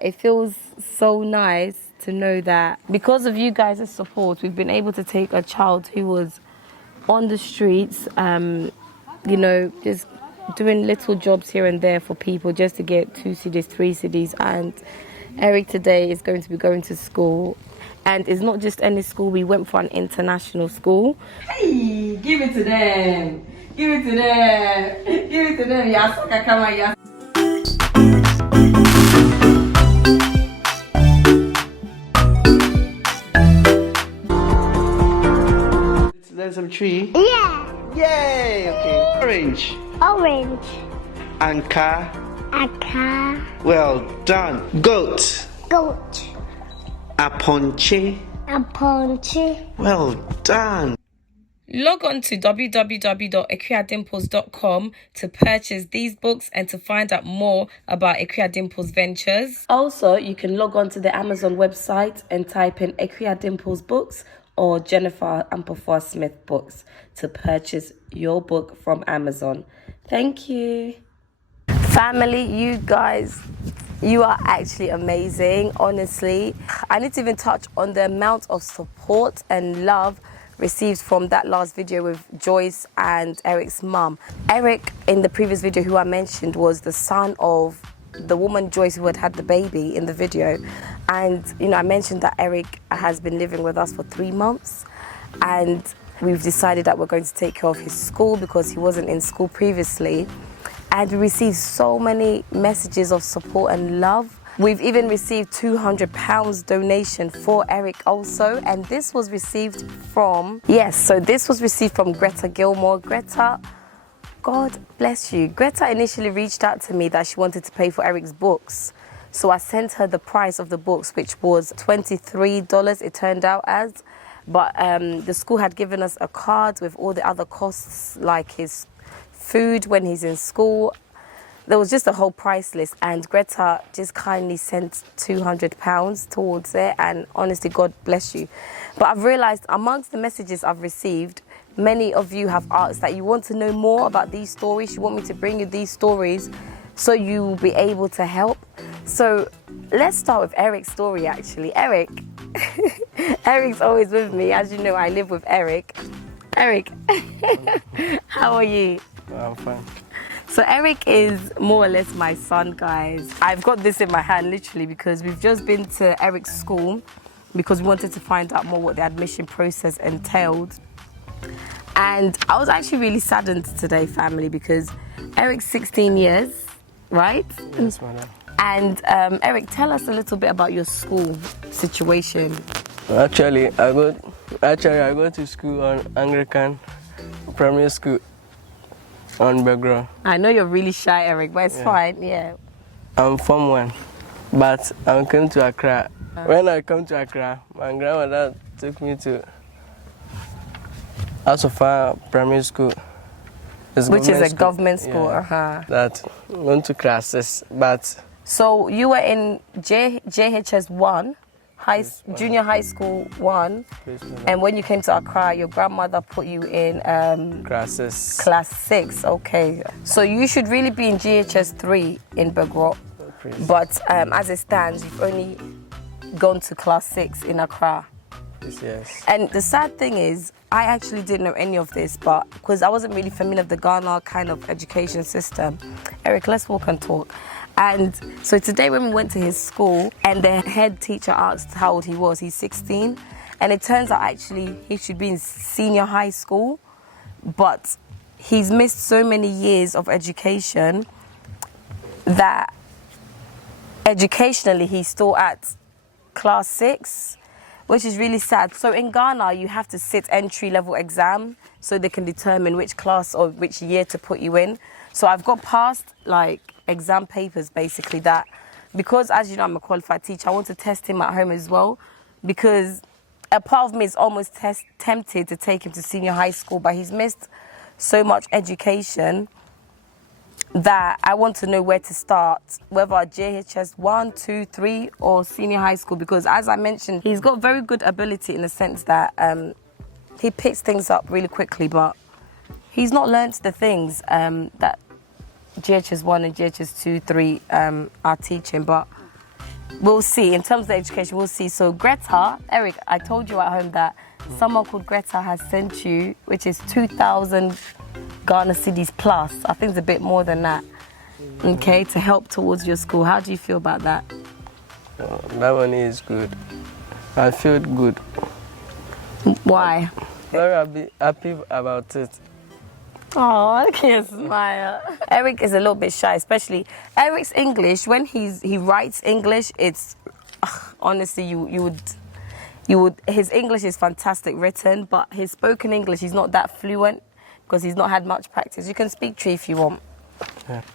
It feels so nice to know that because of you guys' support, we've been able to take a child who was on the streets, just doing little jobs here and there for people just to get 2 CDs, 3 CDs. And Eric today is going to be going to school. And it's not just any school, we went for an international school. Hey, give it to them. Give it to them. Give it to them. Yasaka kama yas. There's some tree? Yeah. Yay! Okay. Orange. Orange. And car. A car. Well done. Goat. Goat. A ponche. A ponche. Well done. Log on to www.akuadimples.com to purchase these books and to find out more about Akua Dimples Ventures. Also, you can log on to the Amazon website and type in Akua Dimples Books or Jennifer Ampofua Smith Books to purchase your book from Amazon. Thank you. Family, you guys, you are actually amazing, honestly. I need to even touch on the amount of support and love received from that last video with Joyce and Eric's mum. Eric, in the previous video who I mentioned, was the son of the woman Joyce who had the baby in the video. And, I mentioned that Eric has been living with us for 3 months. And we've decided that we're going to take care of his school because he wasn't in school previously. And we received so many messages of support and love. We've even received £200 donation for Eric also. And this was received from, this was received from Greta Gilmore. Greta, God bless you. Greta initially reached out to me that she wanted to pay for Eric's books. So I sent her the price of the books, which was $23 it turned out as. But the school had given us a card with all the other costs, like his food when he's in school. There was just a whole price list, and Greta just kindly sent £200 towards it, and honestly, God bless you. But I've realised amongst the messages I've received, many of you have asked that you want to know more about these stories. You want me to bring you these stories so you'll be able to help. So let's start with Eric's story, actually. Eric, Eric's always with me. As you know, I live with Eric. Eric, how are you? I'm fine. So Eric is more or less my son, guys. I've got this in my hand literally because we've just been to Eric's school because we wanted to find out more what the admission process entailed. And I was actually really saddened today, family, because Eric's 16 years, right? Yes, madam. And Eric, tell us a little bit about your school situation. Actually, I go to school on Anglican primary school on background. I know you're really shy, Eric, but it's fine, yeah. I'm Form 1, but I came to Accra. When I come to Accra, my grandmother took me to Asofar Primary School. Which is a government school, That went to classes, but... So you were in JHS 1, junior high school 1, and when you came to Accra, your grandmother put you in Class 6, okay. So you should really be in GHS 3 in Begro, but as it stands, you've only gone to class 6 in Accra. Yes. And the sad thing is, I actually didn't know any of this, but because I wasn't really familiar with the Ghana kind of education system. Eric, let's walk and talk. And so today when we went to his school and the head teacher asked how old he was, he's 16. And it turns out actually he should be in senior high school, but he's missed so many years of education that educationally he's still at class 6, which is really sad. So in Ghana, you have to sit entry-level exam so they can determine which class or which year to put you in. So I've got past exam papers basically that, because as you know I'm a qualified teacher, I want to test him at home as well, because a part of me is almost tempted to take him to senior high school, but he's missed so much education that I want to know where to start, whether JHS 1, 2, 3 or senior high school, because as I mentioned, he's got very good ability in the sense that he picks things up really quickly, but he's not learnt the things that GHS 1 and GHS 2, 3 are teaching. But we'll see. In terms of education, we'll see. So Greta, Eric, I told you at home that someone called Greta has sent you, which is 2,000 Ghana cedis plus. I think it's a bit more than that. Okay, to help towards your school. How do you feel about that? That one is good. I feel good. Why? Very happy about it. Oh, I can't smile. Eric is a little bit shy, especially Eric's English. When he writes English, it's honestly you would. His English is fantastic written, but his spoken English he's not that fluent because he's not had much practice. You can speak tree if you want.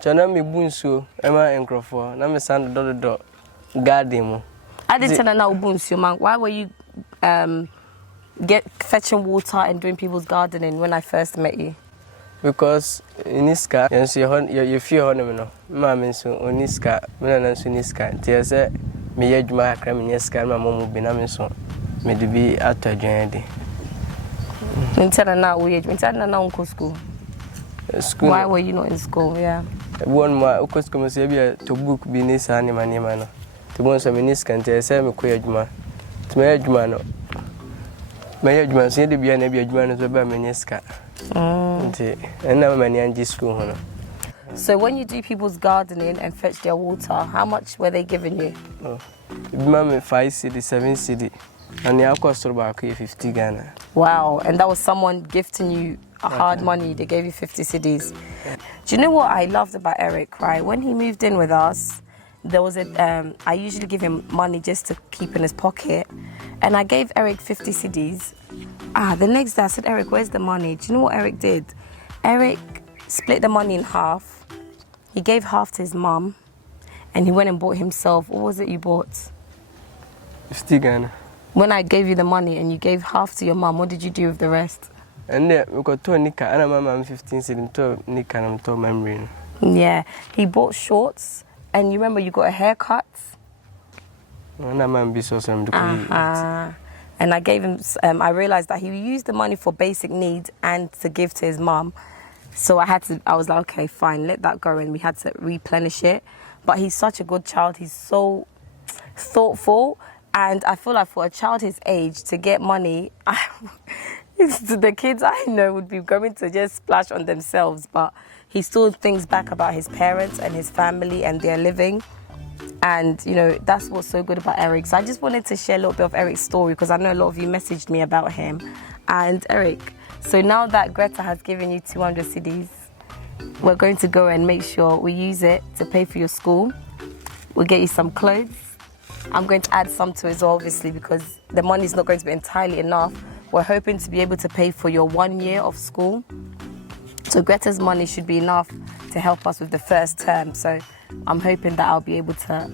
Chana mi bunsu ema enkrofo na me sand do garden mo. I didn't tell now bunsu man. Why were you fetching water and doing people's gardening when I first met you? Because iniska you feel hono no ma me so oniska me na so niska tie se me yadwuma akra me niska ma momo bi na me so me de bi atadwan de. Until now we until school. School. Why were you not in school? Yeah. One more of course come say be to book bi ni sa ni manema no. To bon so me niska tie se me ko yadwuma. To me yadwuma no. Me yadwuma so de bi na bi yadwuma no so ba me niska. So when you do people's gardening and fetch their water, how much were they giving you? Mama 5 cedi, 7 cedi, and the cost about 50 Ghana. Wow, and that was someone gifting you hard money. They gave you 50 cedis. Do you know what I loved about Eric? Right, when he moved in with us, there was I usually give him money just to keep in his pocket, and I gave Eric 50 cedis. The next day I said, Eric, where's the money? Do you know what Eric did? Eric split the money in half. He gave half to his mum, and he went and bought himself. What was it you bought? 50 Ghana. When I gave you the money and you gave half to your mum, what did you do with the rest? And then we got to Nika, and I'm 15 cedis to Nika and I'm to memory. Yeah, he bought shorts, and you remember you got a haircut. And I'm be so And I gave him, I realized that he used the money for basic needs and to give to his mom. So I was like, okay, fine, let that go. And we had to replenish it. But he's such a good child. He's so thoughtful. And I feel like for a child his age to get money, the kids I know would be going to just splash on themselves. But he still thinks back about his parents and his family and their living. And, you know, that's what's so good about Eric. So I just wanted to share a little bit of Eric's story because I know a lot of you messaged me about him. And Eric, so now that Greta has given you 200 cedis, we're going to go and make sure we use it to pay for your school. We'll get you some clothes. I'm going to add some to it as well, obviously, because the money is not going to be entirely enough. We're hoping to be able to pay for your 1 year of school. So Greta's money should be enough to help us with the first term. So I'm hoping that I'll be able to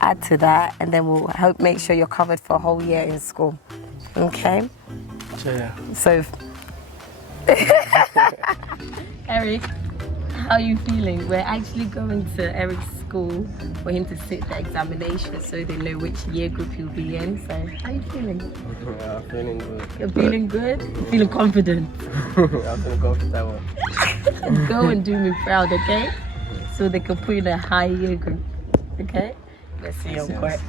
add to that, and then we'll make sure you're covered for a whole year in school. Okay? Yeah. So, Eric, how are you feeling? We're actually going to Eric's school for him to sit the examination so they know which year group he'll be in. So, how are you feeling? Yeah, I'm feeling good. You're feeling good? You're feeling confident? I'm feeling comfortable. Go and do me proud, okay? So they can put you in a high year group, okay? Let's see your quick.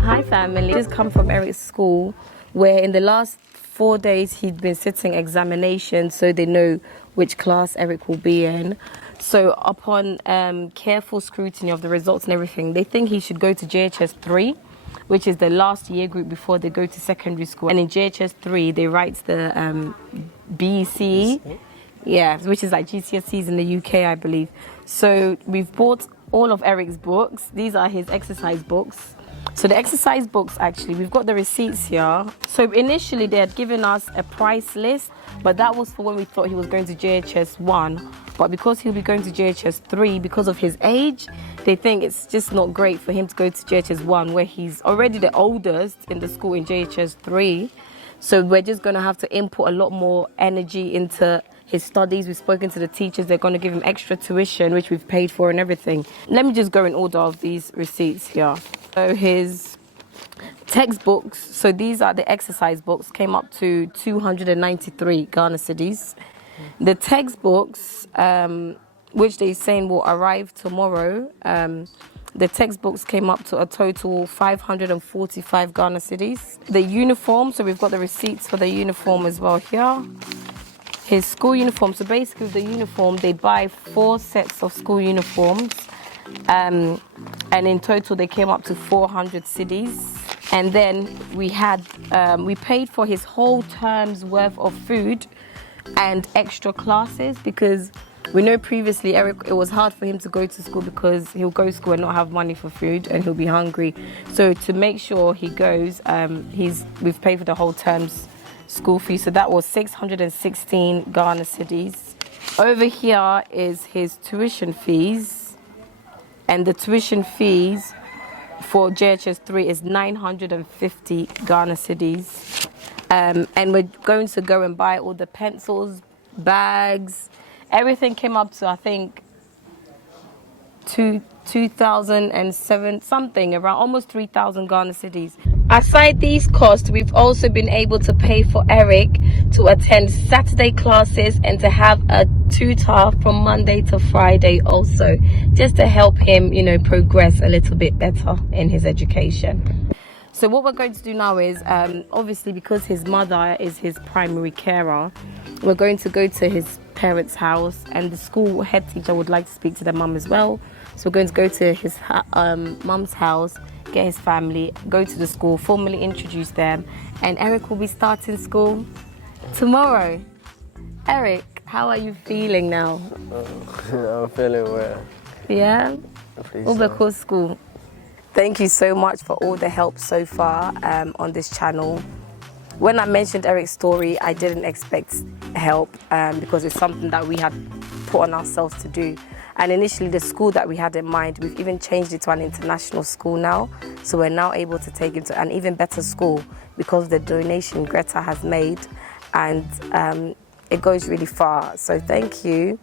Hi family, just come from Eric's school where in the last 4 days he'd been sitting examinations so they know which class Eric will be in. So upon careful scrutiny of the results and everything, they think he should go to JHS 3, which is the last year group before they go to secondary school. And in JHS 3, they write the BEC. Yeah, which is like GCSEs in the UK, I believe. So we've bought all of Eric's books. These are his exercise books. So the exercise books, actually, we've got the receipts here. So initially they had given us a price list, but that was for when we thought he was going to JHS 1. But because he'll be going to JHS 3, because of his age, they think it's just not great for him to go to JHS 1, where he's already the oldest in the school in JHS 3. So we're just going to have to input a lot more energy into his studies. We've spoken to the teachers. They're going to give him extra tuition, which we've paid for and everything. Let me just go in order of these receipts here. So his textbooks, so these are the exercise books, came up to 293 Ghana cedis. The textbooks, which they're saying will arrive tomorrow. The textbooks came up to a total 545 Ghana cedis. The uniform, so we've got the receipts for the uniform as well here. His school uniform, so basically the uniform, they buy 4 sets of school uniforms. And in total they came up to 400 cedis. And then we paid for his whole term's worth of food and extra classes, because we know previously Eric, it was hard for him to go to school because he'll go to school and not have money for food and he'll be hungry. So to make sure he goes, we've paid for the whole term's school fee. So that was 616 Ghana cedis. Over here is his tuition fees, and the tuition fees for JHS 3 is 950 Ghana cedis. And we're going to go and buy all the pencils, bags, everything came up to, I think, 2007 something, around almost 3,000 Ghana cedis. Aside these costs, we've also been able to pay for Eric to attend Saturday classes and to have a tutor from Monday to Friday also, just to help him, progress a little bit better in his education. So what we're going to do now is, obviously because his mother is his primary carer, we're going to go to his parents' house, and the school head teacher would like to speak to the mum as well. So we're going to go to his mum's house, get his family, go to the school, formally introduce them, and Eric will be starting school tomorrow. Eric, how are you feeling now? I'm feeling well. Yeah? Ubeko school. Thank you so much for all the help so far on this channel. When I mentioned Eric's story, I didn't expect help because it's something that we had put on ourselves to do. And initially the school that we had in mind, we've even changed it to an international school now. So we're now able to take him to an even better school because of the donation Greta has made, and it goes really far. So thank you.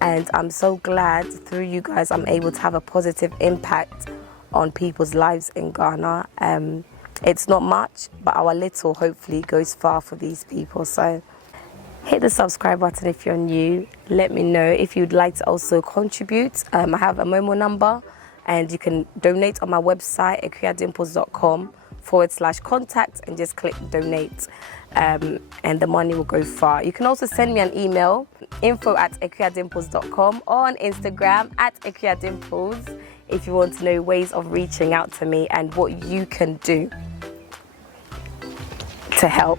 And I'm so glad through you guys I'm able to have a positive impact on people's lives in Ghana. It's not much, but our little hopefully goes far for these people. So hit the subscribe button if you're new. Let me know if you'd like to also contribute. I have a Momo number, and you can donate on my website, akuadimples.com/contact, and just click donate. And the money will go far. You can also send me an email, info@akuadimples.com, or on Instagram @akuadimples, if you want to know ways of reaching out to me and what you can do to help.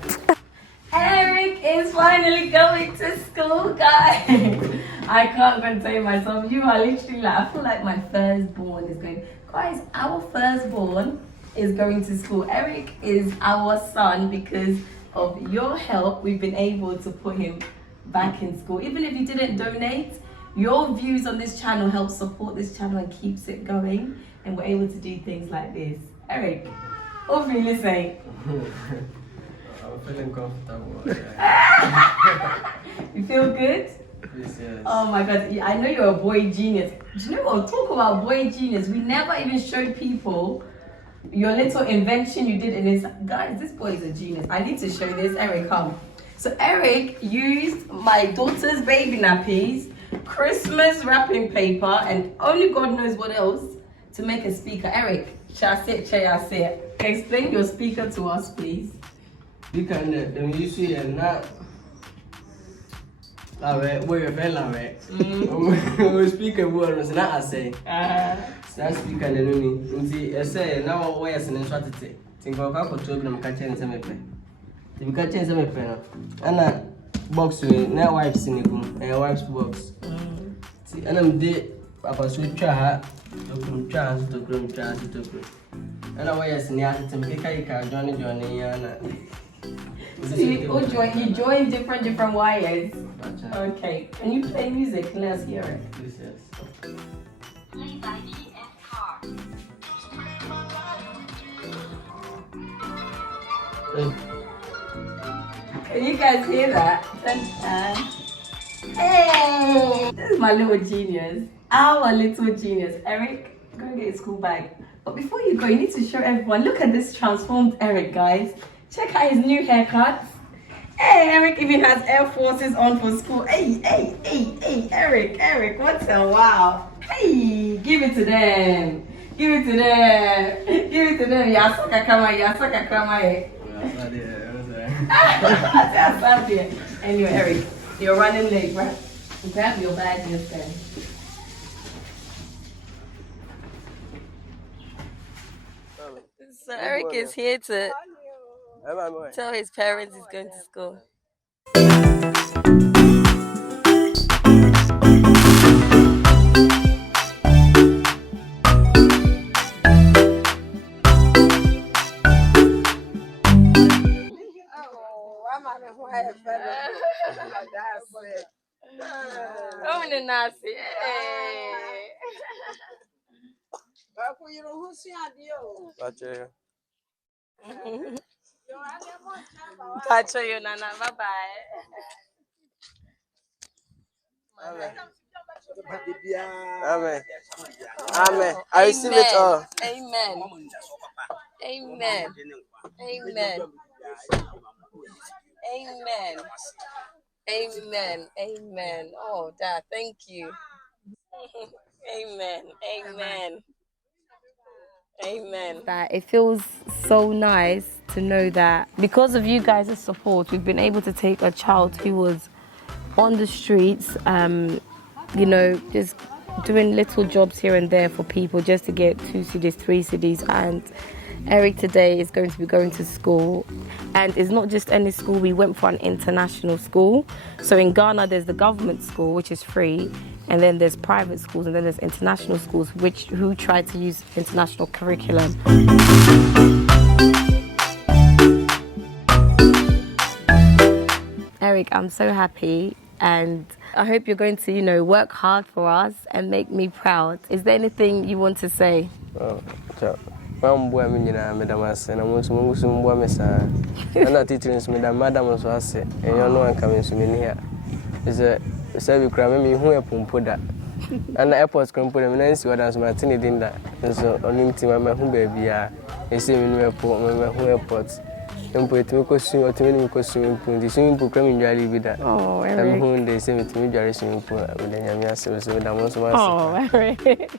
Eric is finally going to school, guys. I can't contain myself. You are literally like, I feel like my firstborn is going. Guys, our firstborn is going to school. Eric is our son. Because of your help, we've been able to put him back in school. Even if you didn't donate, your views on this channel help support this channel and keeps it going, and we're able to do things like this. Eric, what will you say? I'm feeling comfortable. You feel good? Yes. Oh my God, I know you're a boy genius. Do you know what? Talk about boy genius. We never even showed people your little invention you did in this. Guys, this boy is a genius. I need to show this. Eric, come. So Eric used my daughter's baby nappies, Christmas wrapping paper, and only God knows what else to make a speaker. Eric, explain your speaker to us, please. You can you see and now. We're very we speak a word, it's not I say. That speaker and I say now why is an strategy. Think of how to them catching some pen. You can change some pen. And a box with now wipes in the room, and wipes box. See, and I'm dead. Papa switch her to chance to groom chance to groom. And I was near to make a Johnny and you join different wires. Okay, can you play music? Let's hear it. Yes. Please ID and card. Can you guys hear that? Hey! This is my little genius. Our little genius. Eric, go get your school bag. But before you go, you need to show everyone. Look at this transformed Eric, guys. Check out his new haircut. Hey, Eric even has Air Forces on for school. Hey, Eric, what a wow. Hey, give it to them. Give it to them. Give it to them. Yasaka kama. Anyway, Eric, you're running late, right? Grab your bag this time. So Eric is here to tell his parents he's going to school. Oh, in the Nasi. Hey. Pacho you, Nana. Bye bye. Amen. Amen. I receive it all. Amen. Amen. Amen. Amen. Amen. Amen. Oh, Dad, thank you. Amen. Amen. Amen. That it feels so nice to know that because of you guys' support, we've been able to take a child who was on the streets, just doing little jobs here and there for people just to get 2 CDs, 3 CDs. And Eric today is going to be going to school, and it's not just any school. We went for an international school. So in Ghana, there's the government school, which is free, and then there's private schools, and then there's international schools, who try to use international curriculum. Eric, I'm so happy, and I hope you're going to, work hard for us and make me proud. Is there anything you want to say? Mamboa menina medamase na monso mongusu mboa mesa na titirins medam madam so ase enyo no anka menso meni ha is be kra me hu epompo da na airport krampo da me nsi wadan so matini dinda so onim tima ma hu ba bia ese menu epo me hu airport empo etimi kosu otimi ni kosu empo ndi so empo kra me ndwali bi da Oh, Eric. am hu ndey se metimi dware so empo me da nyame ase so medam so ma ase. Oh, Eric.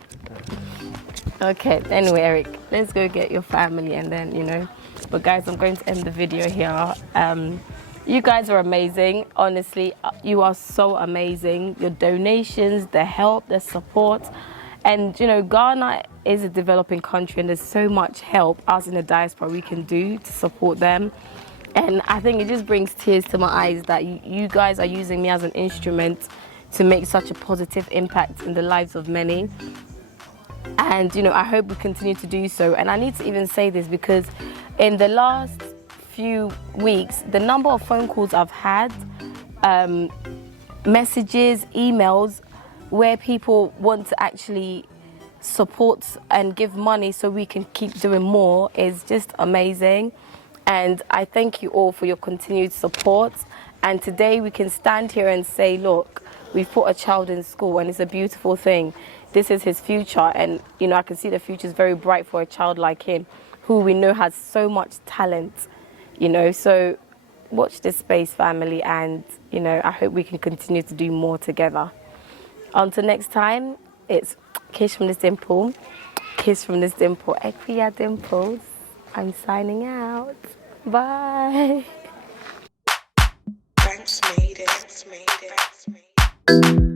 Okay, anyway, Eric, let's go get your family and then, But guys, I'm going to end the video here. You guys are amazing. Honestly, you are so amazing. Your donations, the help, the support. And, Ghana is a developing country and there's so much help us in the diaspora we can do to support them. And I think it just brings tears to my eyes that you guys are using me as an instrument to make such a positive impact in the lives of many. And, I hope we continue to do so. And I need to even say this because in the last few weeks, the number of phone calls I've had, messages, emails, where people want to actually support and give money so we can keep doing more is just amazing. And I thank you all for your continued support. And today we can stand here and say, look, we've put a child in school and it's a beautiful thing. This is his future, and I can see the future is very bright for a child like him, who we know has so much talent, So watch this space, family, and I hope we can continue to do more together. Until next time, it's kiss from this dimple, Akua Dimples. I'm signing out. Bye. Thanks, made it.